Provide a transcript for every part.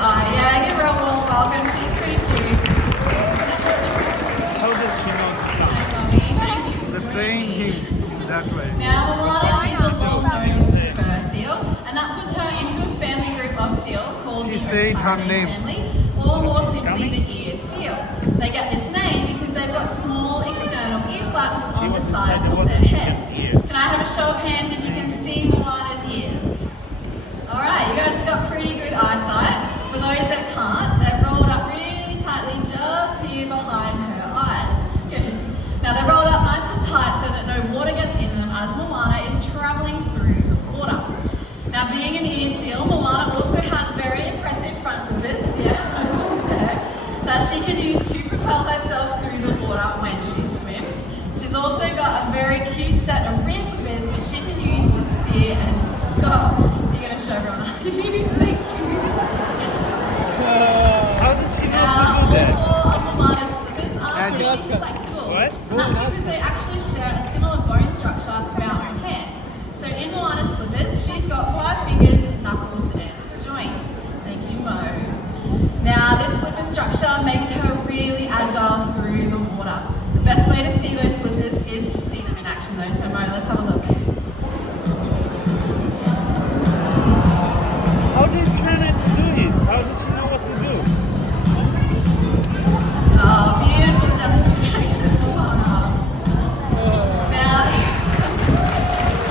Yeah, give her a warm welcome. She's pretty cute. How does she know to come? Hi, Mummy. Thank you for The joining train me. him that way. Now, Moana is a long-nosed fur seal, and that puts her into a family group of seal called She the said her Otarian name. family, or more simply the eared seal. They get this name because they've got small external ear flaps on the sides of their heads. Can I have a show of hands if you can see Moana's ears? Alright, you guys have got pretty good eyesight. For those that can't, they're rolled up really tightly just here behind her eyes. Good. Now they're rolled up nice and tight so that no water gets in them as Moana is travelling through the water. Now being an eared seal, Moana also has very impressive front flippers, that she can use to propel herself through the water when she swims. She's also got a very cute set of rear flippers which she can use to steer and stop. You're going to show everyone. Thank you. How does she know Now, to do that? all of Moana's flippers are Magic. really flexible. What? And that's because they actually share a similar bone structure to our own hands. So in Moana's flippers, she's got 5 fingers, knuckles, and joints. Thank you, Mo. Now, this flipper structure makes her really agile through the water. The best way to see those flippers is to see them in action though. So Mo, let's have a look. How do you train her to do it? How does she know what to do? Oh, beautiful demonstration, Moana. Now,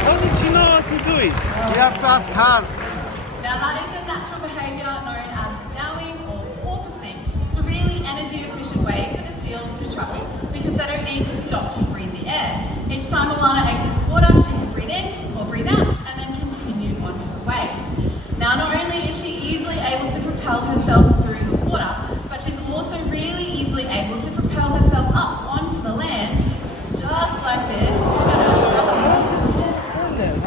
How does she know how to do it? You have to ask her. Now that is a natural behaviour known as bowing or porpoising. It's a really energy efficient way for the seals to travel because they don't need to stop to breathe the air. Each time Moana exits the water, she can breathe in or breathe out and then continue on her way. Now not only is she easily able to propel herself through the water, but she's also really easily able to propel herself up onto the land, just like this.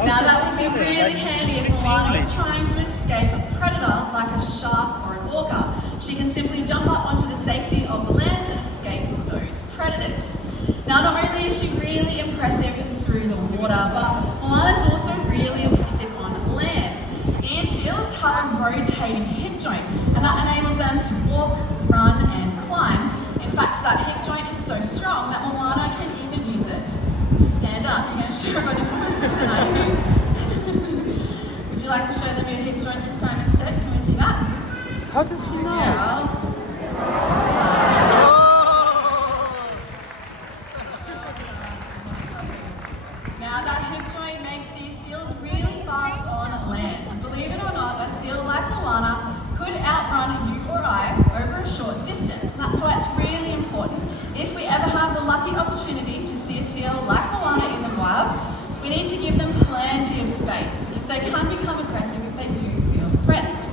Now that would be really handy if Moana was trying to escape a predator like a shark or an orca. She can simply jump up onto the safety of the land and escape those predators. Now not only is she really impressive through the water, but Moana is also really impressive on land. Eared seals have a rotating hip joint, and that enables them to walk, run and climb. In fact, that hip joint is so strong that Moana can even use it to stand up. You're going to show everyone if you see that. Would you like to show them your hip joint this time instead? Can we see that? How does she know? Yeah. Now that hip joint makes these seals really fast on land. Believe it or not, a seal like Moana could outrun you or I over a short distance. And that's why it's really important, if we ever have the lucky opportunity to see a seal like Moana in the wild, we need to give them plenty of space because they can become aggressive if they do feel threatened.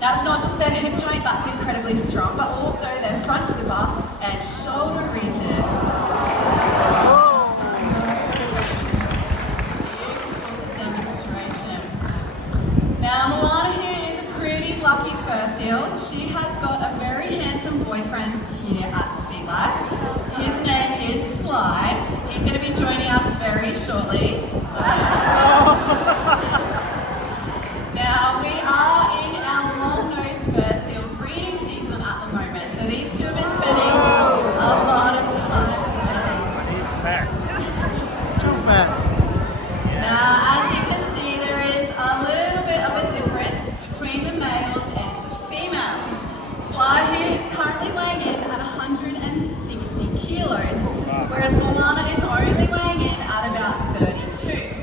Now it's not just their hip joint that's incredibly strong, but also their front flipper and shoulder region. Beautiful demonstration. Now Moana here is a pretty lucky fur seal. She has got a very handsome boyfriend here at Sea Life. His name is Sly. He's going to be joining us very shortly. Now we are in our long-nosed fur seal breeding season at the moment. So these two have been spending a lot of time together. He's fat. Too fat. Now, as you can see, there is a little bit of a difference between the males and the females. Sly here is currently weighing in at 160 kilos, whereas Moana is only weighing in at about 32.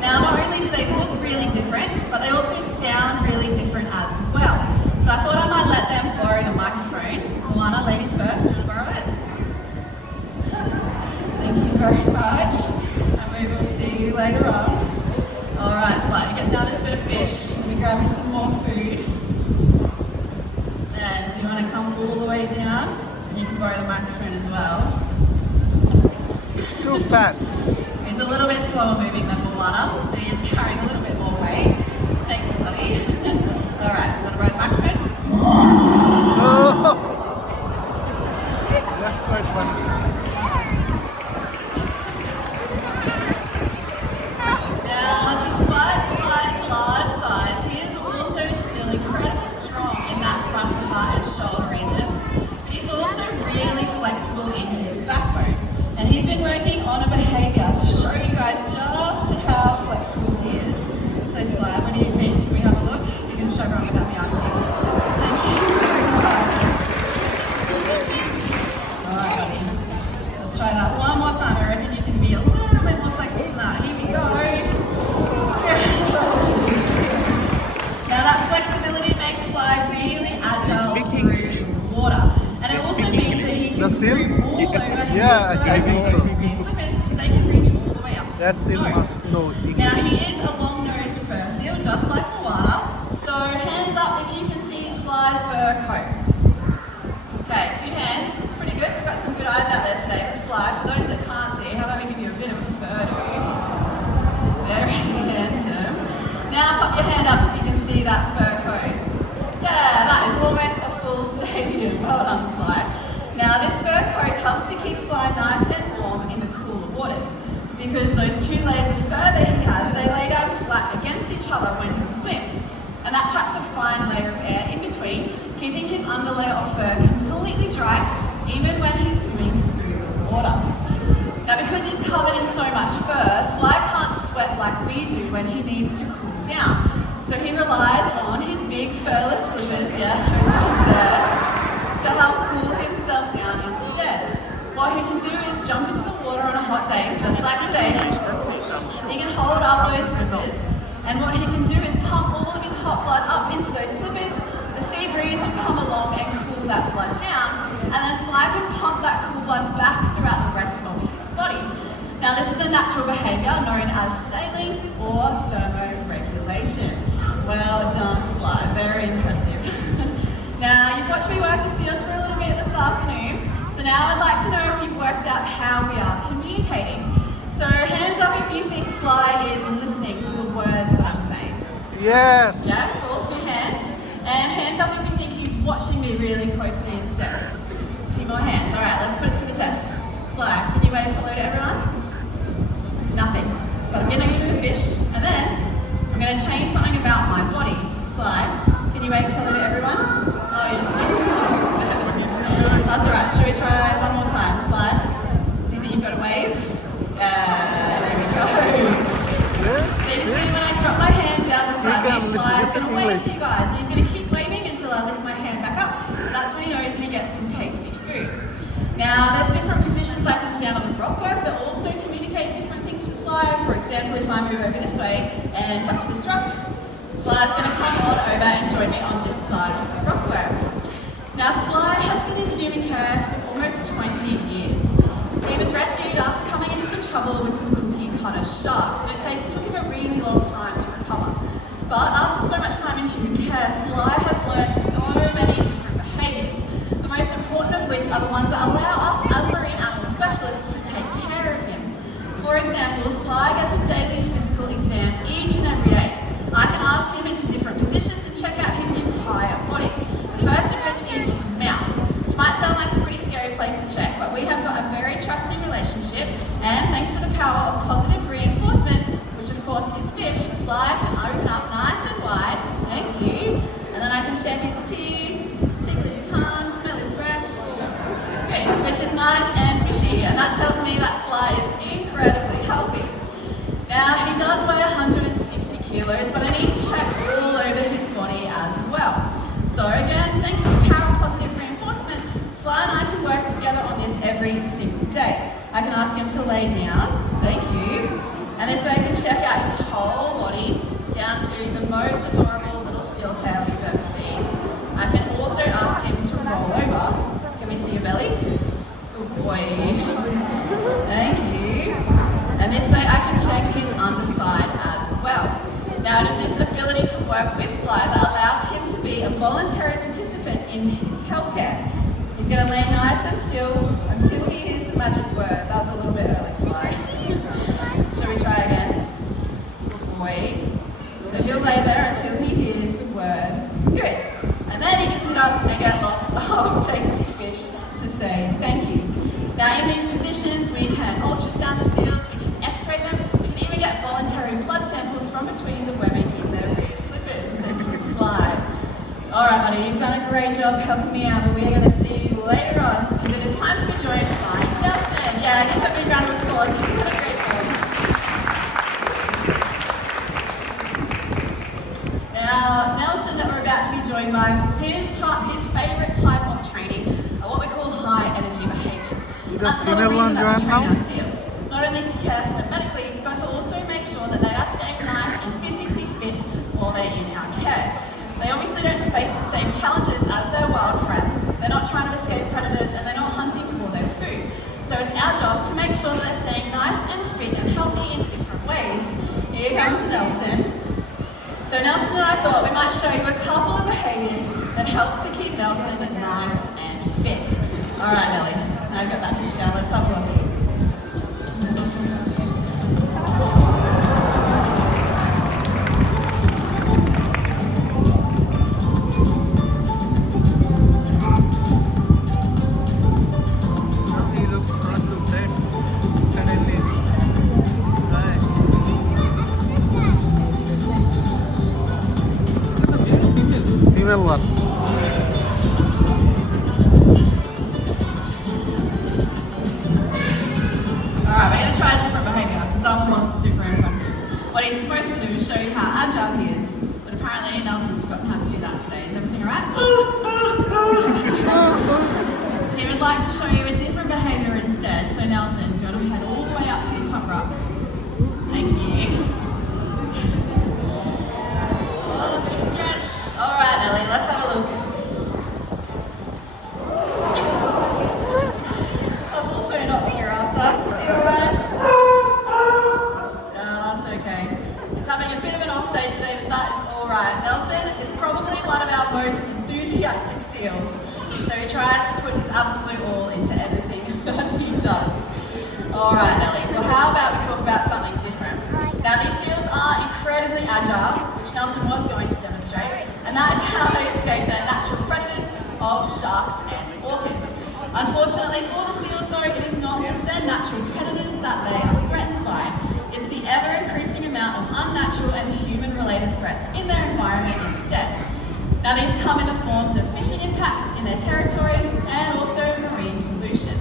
Now, not only do they look really different, but they also sound really different as well. So I thought I might let them borrow the microphone. Moana, ladies first, do you want to borrow it? Thank you very much. And we will see you later on. Alright, Sly, get down this bit of fish. Let me grab you some more food. And do you want to come all the way down? And you can borrow the microphone as well. It's too fat. He's a little bit slower moving than Moana, but he is carrying a little bit more weight. Thanks, buddy. Alright, do you want to borrow the microphone? That's quite funny. Now, despite Sly's large size, he is also still incredibly strong in that The seal? all over his Yeah, I think so. flippers because they can reach all the way up to That his seal nose. must know Now English. he is a long-nosed fur seal, just like Moana. So hands up if you can see Sly's fur coat. Okay, a few hands. It's pretty good. We've got some good eyes out there today. But Sly, for those that can't see, how about we give you a bit of a fur dude? Very handsome. Now pop your hand up if you can see that fur coat. Yeah, that is almost a full stadium. Well done, Sly. Now this fur coat helps to keep Sly nice and warm in the cooler waters because those two layers of fur that he has, they lay down flat against each other when he swims. And that traps a fine layer of air in between, keeping his underlayer of fur completely dry even when he's swimming through the water. Now because he's covered in so much fur, Sly can't sweat like we do when he needs to cool down. So he relies on his big furless flippers, yeah, those ones there, to help cool himself down instead. What he can do is jump into the water on a hot day, just like today. He can hold up those flippers, and what he can do is pump all of his hot blood up into those flippers. The sea breeze will come along and cool that blood down, and then Sly can pump that cool blood back throughout the rest of his body. Now this is a natural behaviour known as sailing or thermoregulation. Well done, Sly, very impressive. Now you've watched me work with seals for a little bit this afternoon, so now I'd like to know if you've worked out how we are communicating. So hands up if you think Sly is listening to the words that I'm saying. Yes. Yeah, cool, a few hands. And hands up if you think he's watching me really closely instead. A few more hands. All right, let's put it to the test. Sly, can you wave hello to everyone? Nothing. But I'm going to give you a fish, and then I'm going to change something about my body. Sly, can you wave hello to everyone? Oh, you're just That's all right. Should we try one more time? Sly, do you think you've got a wave? There we go. So you can see when I drop my hand down beside me, Sly's going to wave to you guys. And he's going to keep waving until I lift my hand back up. That's when he knows and he gets some tasty food. Now, there's different positions I can stand on the rockwork that also communicate different things to Sly. For example, if I move over this way and touch this rock, Sly's going to come on over and join me on this side of the rockwork. Now, Sly has been in human care for almost 20 years. He was rescued after coming into some trouble with some cookie cutter sharks, and it took him a really long time to recover. But after so much time in human care, Sly has learned so many different behaviours, the most important of which are the ones that allow us as marine animal specialists to take care of him. For example, Sly gets a daily physical exam each and every day. I can ask him into different positions and check out his entire body. The first of which is his mouth, which might sound like a pretty scary place to check, but we have got a very trusting relationship, and thanks to the power of positive reinforcement, which of course is fish, Sly can open up nice and wide, thank you, and then I can check his teeth, tickle his tongue, smell his breath, okay, which is nice and fishy, and that tells me that Sly is incredibly healthy. Now, he does weigh 160 kilos, but I need to check all over his body as well. So again, thanks to the power of positive reinforcement, Sly and I can work together on this every single day. I can ask him to lay down, thank you, and this way I can check out his whole body down to the most adorable little seal tail you've ever seen. I can also ask him to roll over. Can we see your belly? Good boy. Thank you. And this way I can check his underside as well. Now it is this ability to work with Sly that allows him to be a voluntary participant in his healthcare. He's going to lay nice and still until he hears the magic word. That was a little bit early, Sly. Shall we try again? Good boy. So he'll lay there until he hears the word good. And then he can sit up and get lots of tasty fish to say thank you. Now in these positions we can ultrasound the seals, we can x-ray them, we can even get voluntary blood samples from between the webbing in their rear flippers. Thank you, Sly. Alright buddy, you've done a great job helping me out, but we are going to see you later on because it is time to be joined by Nelson. Yeah, give him a big round of applause. He's had a great job. Now, Nelson that we're about to be joined by, his favourite type of training are what we call high energy behaviours. That's another reason that we train our seals. Not only to care for them medically, but to also make sure that they are staying nice and physically fit while they're in our care. They obviously don't face the same challenges as their wild friends. They're not trying to escape predators and they're not hunting for make sure that they're staying nice and fit and healthy in different ways. Here comes Nelson. So Nelson and I thought we might show you a couple of behaviours that help to keep Nelson nice and fit. All right, Nelly, now I've got that fish down. Let's have a look. He looks front to back. Suddenly. Female one. Alright, we're going to try a different behaviour because that one wasn't super impressive. What he's supposed to do is show you how agile he is, but apparently Nelson's forgotten how to do that today. Is everything alright? He would like to show you a different behaviour instead. So Nelson, do you want to head all the way up to your top rock? Thank you. Oh, a bit of a stretch. Alright Ellie, let's have a look. That's also not what you're after. You alright? No, that's okay. He's having a bit of an off day today, but that is alright. Nelson is probably one of our most enthusiastic seals. So he tries to put his absolute all into everything that he does. Alright Nelly, well how about we talk about something different? Now these seals are incredibly agile, which Nelson was going to demonstrate, and that is how they escape their natural predators of sharks and orcas. Unfortunately for the seals though, it is not just their natural predators that they are threatened by. It's the ever-increasing amount of unnatural and human-related threats in their environment instead. Now these come in the forms of fishing impacts in their territory and also marine pollution.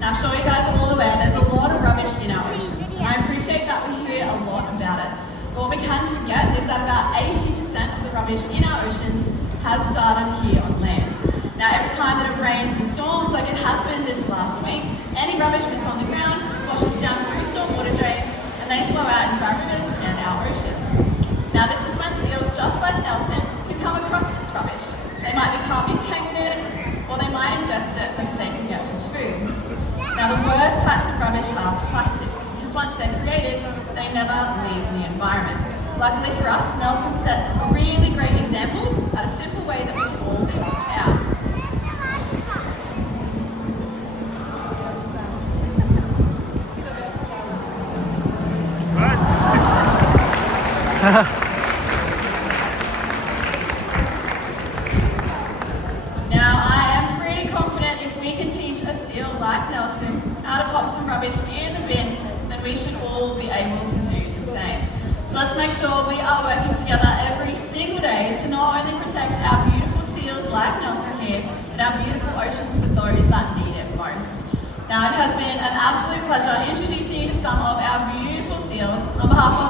Now I'm sure you guys are all aware there's a lot of rubbish in our oceans, and I appreciate that we hear a lot about it. But what we can forget is that about 80% of the rubbish in our oceans has started here on land. Now every time that it rains and storms like it has been this last week, any rubbish that's on the ground washes down through stormwater drains and they flow out into our rivers and our oceans. Now this is when seals just like Nelson can come across this rubbish. They might become entangled in it, or they might ingest it mistaking it for food. Now the worst types of rubbish are plastics, because once they're created, they never leave the environment. Luckily for us, Nelson sets a really great example at a simple way that we can all help out. Now, I am pretty confident if we can teach a seal like Nelson how to pop some rubbish in the bin, then we should all be able to do the same. So let's make sure we are working together every single day to not only protect our beautiful seals like Nelson here, but our beautiful oceans for those that need it most. Now, it has been an absolute pleasure introducing you to some of our beautiful seals. On behalf of